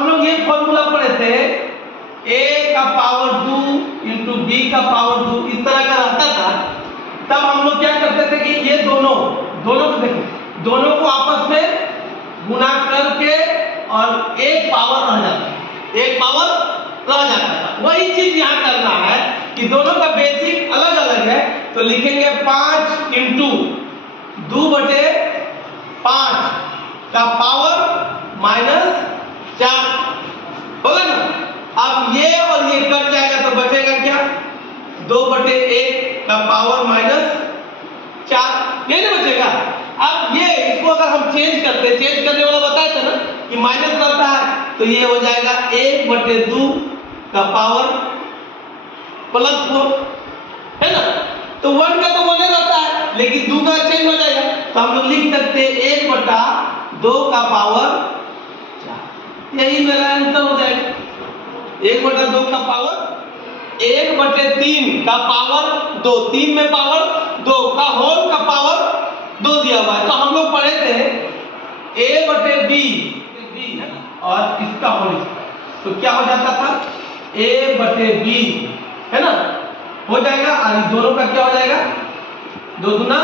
हम लोग ये फॉर्मूला पढ़े थे, a का पावर 2 इंटू बी का पावर 2, इस तरह का रहता था। तब हम लोग क्या करते थे कि ये दोनों को देखो, दोनों को आपस में गुना करके और एक पावर रह जाता था। वही चीज यहाँ करना है कि दोनों का बेसिक अलग अलग है, तो लिखेंगे 5 इंटू 2/5 का पावर -4 होगा ना। अब ये और ये कट जाएगा तो बचेगा क्या, 2/1 का पावर -4, ये नहीं बचेगा। अब ये इसको अगर हम चेंज करने वाला बताया था ना कि माइनस करता है, तो ये हो जाएगा 1/2 का पावर +4, है ना। तो 1 का तो 1 रहता है, लेकिन 2 का चेंज हो जाएगा, तो हम लोग लिख सकते हैं 1/2 का पावर 4। यही मेरा आंसर हो जाएगा। 1/2 का पावर 1/3 का पावर 2, 3 में पावर 2 का होल का पावर 2 दिया हुआ है। तो हम लोग पढ़े थे a/b और इसका होल, तो क्या हो जाता था a/b, है ना, हो जाएगा। और दोनों का क्या हो जाएगा, 2 दूना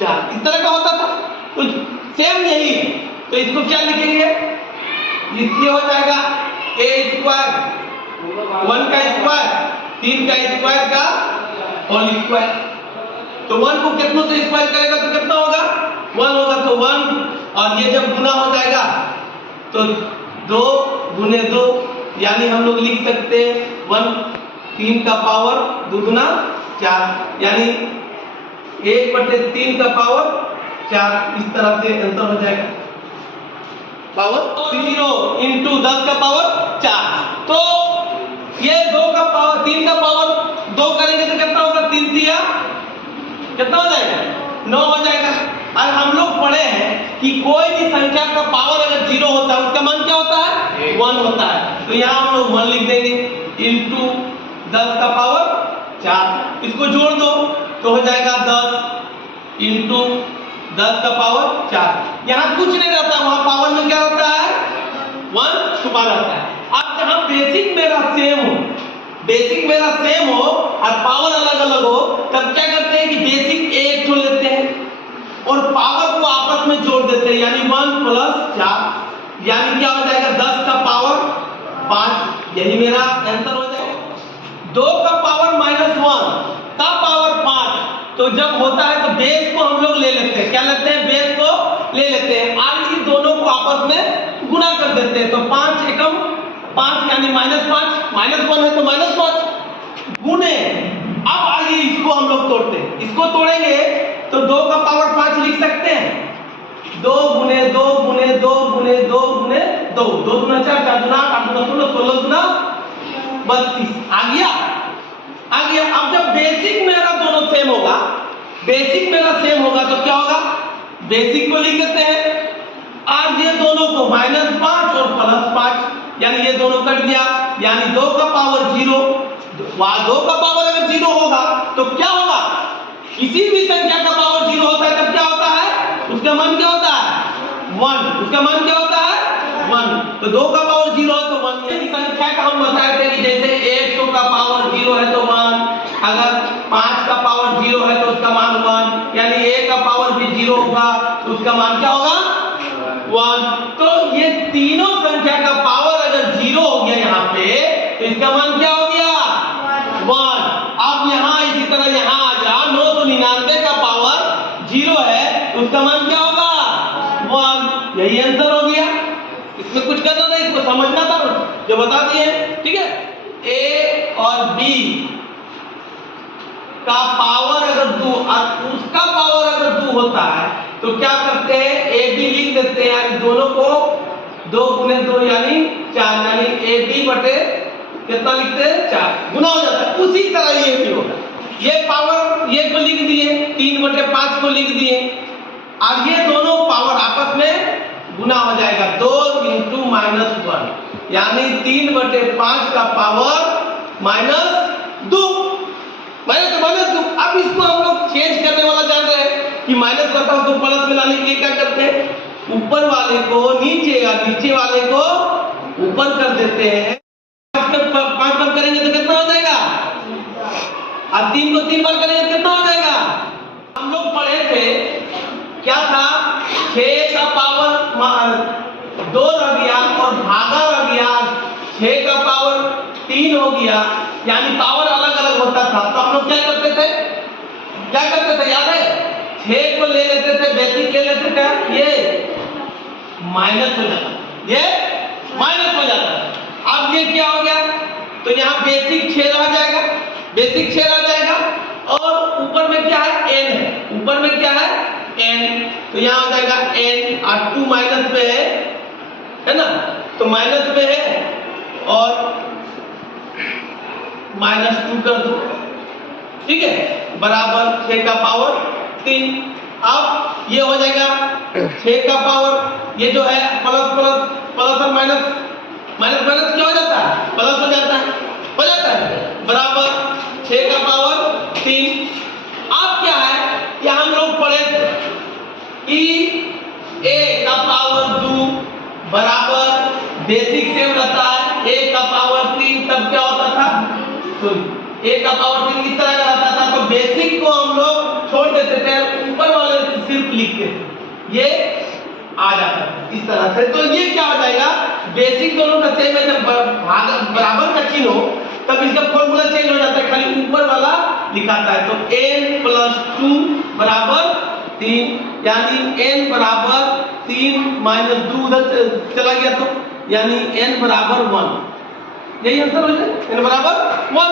4, इस तरह का होता था। तो सेम यही है, तो इसको क्या लिखेंगे, इसलिए हो जाएगा a², 1 का स्क्वायर, 3 का स्क्वायर का होल स्क्वायर। तो 1 को कितनों से स्क्वायर करेगा तो कितना होगा, 1 होगा, तो 1, और ये जब गुना हो जाएगा तो 2 गुने 2, यानी हम लोग लिख सकते हैं 1, 3 का पावर 2 दूना 4, यानी 1/3 का पावर 4, इस तरह से आंसर हो जाएगा। पावर 0 इंटू 10 का पावर 4, तो ये 2 का पावर 3 का पावर 2 करेंगे तो कितना होगा, 3 दिया कितना हो जाएगा, 9 हो जाएगा। और हम लोग पढ़े हैं कि कोई भी संख्या का पावर अगर 0 होता है उसका मान क्या होता है, 1 होता है। तो यहाँ हम लोग 1 लिख देंगे इंटू 10 का पावर 4, इसको जोड़ दो तो हो जाएगा 10 इंटू 10 का पावर 4। यहाँ कुछ नहीं रहता, वहां पावर में क्या होता है, 1 छुपा रहता है। अब जहां बेसिक मेरा सेम हो और पावर अलग अलग हो, तब क्या करते हैं कि बेसिक एक जोड़ लेते हैं और पावर को आपस में जोड़ देते हैं, यानी 1 + 4, यानी क्या हो जाएगा 10 का पावर 5, यही मेरा आंसर हो जाएगा। 2 का पावर -1 का पावर 5, तो जब होता है तो बेस को हम लोग ले लेते हैं, क्या लेते हैं, बेस को ले लेते हैं, और इन दोनों को आपस में गुना कर देते हैं। तो 5 एकम 5 यानी -5, -1 है तो -5 गुने। अब आगे इसको हम लोग तोड़ते हैं, इसको तोड़ेंगे तो 2 का पावर 5 लिख सकते हैं, 2 गुने 2 गुने 2 गुने 2 गुने 2, 2 दूना 4, 4 दूना 8, 8 दूना 16, 16 दूना 32, आ गया। अब जब बेसिक मेरा दोनों सेम होगा, तो क्या होगा, बेसिक को लिख देते हैं और ये दोनों को -5 और +5, यानी ये दोनों कट गया, यानी 2 का पावर 0, 2 का पावर अगर 0 होगा तो क्या होगा, किसी भी संख्या का पावर 0 होता है तब क्या होता है, उसका मान क्या होता है, 1, उसका मान क्या होता है, 1। तो 2 का पावर 0 है तो 1, यानी संख्या का हम बताए थे कि जैसे 100 का पावर 0 है तो 1, अगर 5 का पावर 0 है तो उसका मान 1, यानी 1 का पावर भी 0 होगा तो उसका मान क्या होगा, 1। तो ये तीनों संख्या का पावर अगर 0 हो गया यहाँ पे, तो इसका मान क्या हो गया, 1। अब यहाँ इसी तरह यहाँ आ जा, 999 का पावर 0 है तो उसका मान क्या होगा, 1। यही आंसर हो गया, इसमें कुछ करना नहीं, इसको समझना था जो बता दिए, ठीक है। ए और बी का पावर अगर 2 और उसका पावर अगर 2 होता है तो क्या करते हैं, ए बी लिख देते हैं, यानी दोनों को 2 गुने 2 यानी 4, यानी ए बी बटे कितना लिखते हैं, 4, गुना हो जाता है। उसी तरह ये भी होगा, ये पावर ये को लिख दिए, 3/5 को लिख दिए, और ये दोनों पावर आपस में गुना हो जाएगा, 2 इंटू -1, यानी 3/5 का पावर -2, -2। अब इसको हम लोग चेंज करने वाला जान रहे हैं कि माइनस रहता है उसको प्लस में लाने के लिए क्या करते हैं, ऊपर वाले को नीचे और नीचे वाले को ऊपर कर देते हैं। 5 बार करेंगे तो कितना हो जाएगा, और 3 को 3 बार करेंगे तो कितना हो जाएगा। हम लोग पढ़े थे क्या था, 6 का पावर 2 रह गया और भागा रह गया, 6 का पावर 3 हो गया, यानी पावर अलग अलग होता था। तो हम लोग क्या करते थे, याद है, 6 को ले लेते थे, बेसिक ले लेते थे, ये माइनस हो जाता, ये माइनस हो जाता। अब ये क्या हो गया, तो यहाँ बेसिक 6 रह जाएगा, बेसिक 6 रह जाएगा, और ऊपर में क्या है, n है, ऊपर में क्या है, n, तो यहाँ हो जाएगा n, और 2 माइनस में है ना, तो माइनस में है और -2 कर दो, ठीक है, बराबर 6 का पावर 3। अब ये हो जाएगा 6 का पावर, ये जो है प्लस और माइनस क्या हो जाता है, प्लस हो जाता है, बराबर 6 का पावर 3। अब क्या है, यहाँ हम लोग पढ़े थे कि a का पावर 2 बराबर बेसिक सेम रहता है, a का पावर 3 तब क्या होता था, a का पावर 3 इस तरह का रहता था, तो बेसिक को हम लोग छोड़ देते थे, ऊपर वाले सिर्फ लिखते थे, ये आ जाता है इस तरह से। तो ये क्या हो जाएगा, बेसिक दोनों का सेम है, जब बराबर का चिन्ह हो तब इसका फॉर्मूला चेंज हो जाता है, खाली ऊपर वाला लिखाता है। तो n + 2 बराबर 3, यानी n बराबर 3 - 2 उधर चला गया, तो यानी n बराबर 1, यही आंसर हो जाए, n बराबर 1